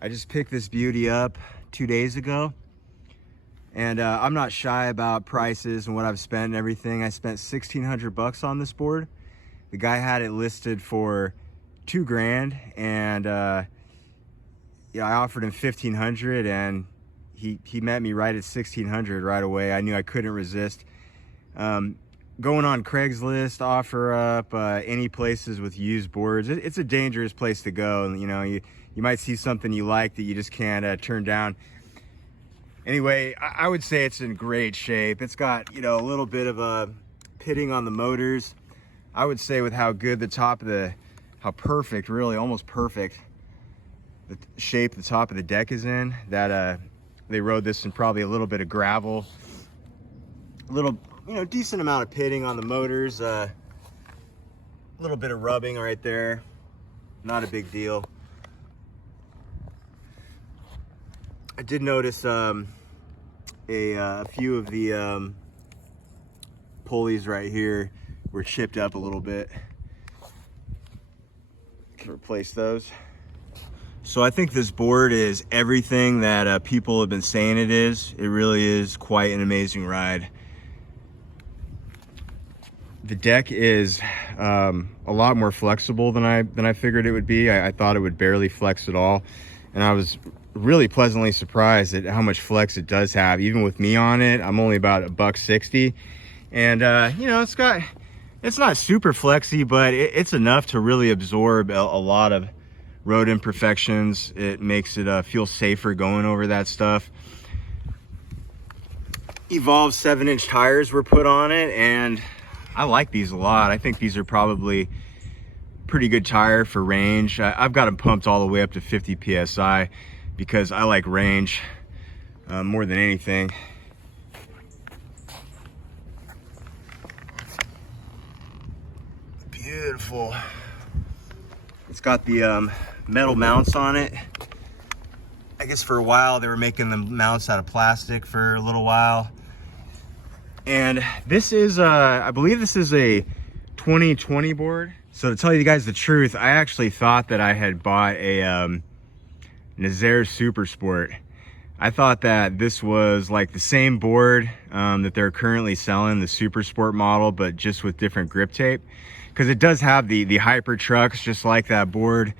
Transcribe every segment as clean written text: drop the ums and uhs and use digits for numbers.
I just picked this beauty up 2 days ago, and I'm not shy about prices and what I've spent and everything. I spent 1,600 bucks on this board. The guy had it listed for 2 grand, and yeah, I offered him 1,500, and he met me right at 1,600 right away. I knew I couldn't resist. Going on Craigslist, OfferUp, any places with used boards, it's a dangerous place to go. And you might see something you like that you just can't turn down. Anyway, I would say it's in great shape. It's got a little bit of pitting on the motors. I would say with how good how perfect, really almost perfect, the shape the top of the deck is in, that they rode this in probably a little bit of gravel, a little decent amount of pitting on the motors, a little bit of rubbing right there, not a big deal. I did notice a few of the pulleys right here were chipped up a little bit. Can replace those. So I think this board is everything that people have been saying it is. It really is quite an amazing ride. The deck is a lot more flexible than I figured it would be. I thought it would barely flex at all, and I was really pleasantly surprised at how much flex it does have. Even with me on it, I'm only about $160, and it's not super flexy, but it's enough to really absorb a lot of road imperfections. It makes it feel safer going over that stuff. Evolved 7-inch tires were put on it, and I like these a lot. I think these are probably pretty good tire for range. I've got them pumped all the way up to 50 PSI because I like range more than anything. Beautiful. It's got the metal mounts on it. I guess for a while they were making the mounts out of plastic for a little while. And this is, I believe this is a 2020 board. So to tell you guys the truth, I actually thought that I had bought a Nazare Super Sport. I thought that this was like the same board that they're currently selling, the Super Sport model, but just with different grip tape. Because it does have the Hyper trucks, just like that board.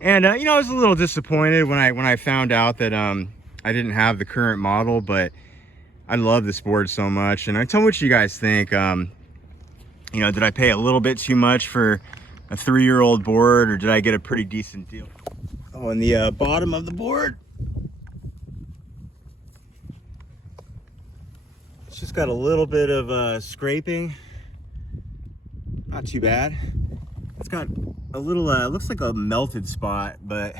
And I was a little disappointed when I found out that I didn't have the current model, but I love this board so much. And tell me what you guys think. Did I pay a little bit too much for a 3-year-old board, or did I get a pretty decent deal? Oh, and the bottom of the board, it's just got a little bit of scraping. Not too bad. It's got a little, looks like a melted spot, but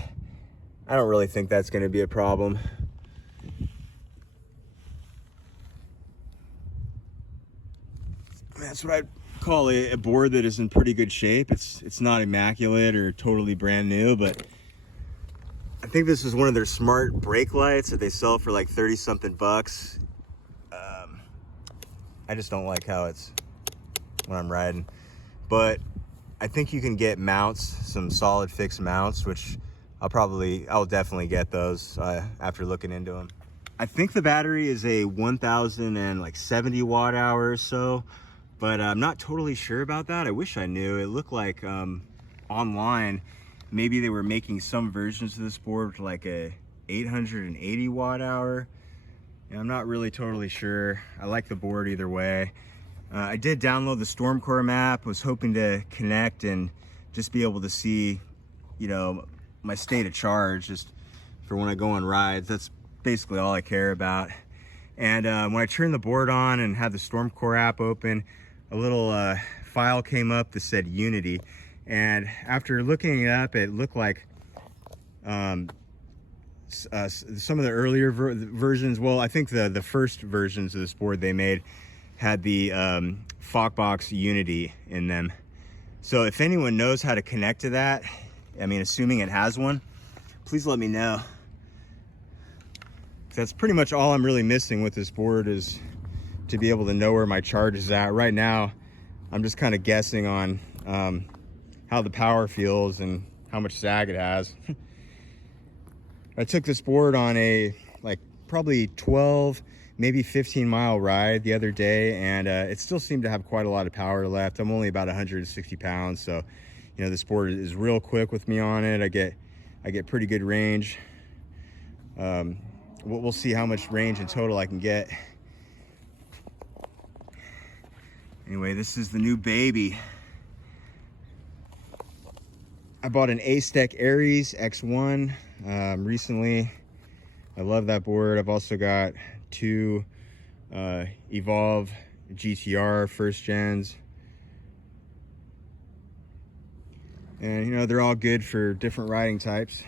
I don't really think that's going to be a problem. That's what I'd call a board that is in pretty good shape. It's not immaculate or totally brand new, but I think this is one of their smart brake lights that they sell for like 30 something bucks. I just don't like how it's when I'm riding, but I think you can get mounts, some solid fixed mounts, which I'll definitely get those after looking into them. I think the battery is a 1,070 watt hour or so, but I'm not totally sure about that. I wish I knew. It looked like online, maybe they were making some versions of this board with like a 880 watt hour. And I'm not really totally sure. I like the board either way. I did download the Stormcore map, was hoping to connect and just be able to see, my state of charge just for when I go on rides. That's basically all I care about. And when I turned the board on and had the Stormcore app open, a little file came up that said Unity. And after looking it up, it looked like some of the earlier versions, well, I think the first versions of this board they made had the Fockbox Unity in them. So if anyone knows how to connect to that, assuming it has one, please let me know. That's pretty much all I'm really missing with this board, is to be able to know where my charge is at. Right now, I'm just kind of guessing on how the power feels and how much sag it has. I took this board on a like probably 12, maybe 15-mile ride the other day, and it still seemed to have quite a lot of power left. I'm only about 160 pounds, so you know, this board is real quick with me on it. I get pretty good range. We'll see how much range in total I can get. Anyway, this is the new baby. I bought an A-Stec Aries X1 recently. I love that board. I've also got two Evolve GTR first gens. And you know, they're all good for different riding types.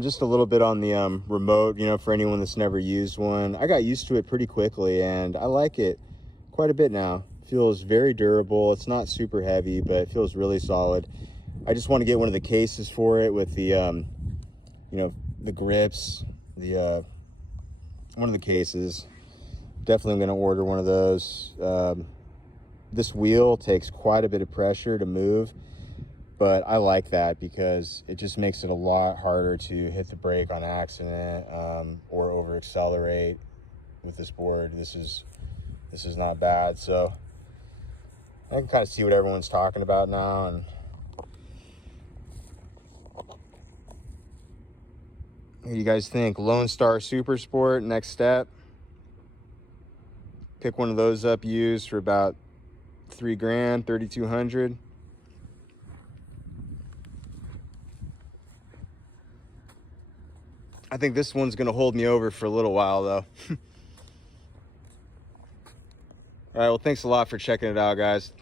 Just a little bit on the remote, you know, for anyone that's never used one. I got used to it pretty quickly and I like it quite a bit now. It feels very durable. It's not super heavy, but it feels really solid. I just want to get one of the cases for it with the, you know, the grips, one of the cases. Definitely going to order one of those. This wheel takes quite a bit of pressure to move, but I like that because it just makes it a lot harder to hit the brake on accident or over accelerate with this board. This is not bad. So I can kind of see what everyone's talking about now. And what do you guys think? Lone Star Super Sport, next step. Pick one of those up used for about $3 grand, $3,200. I think this one's gonna hold me over for a little while though. All right, well, thanks a lot for checking it out, guys.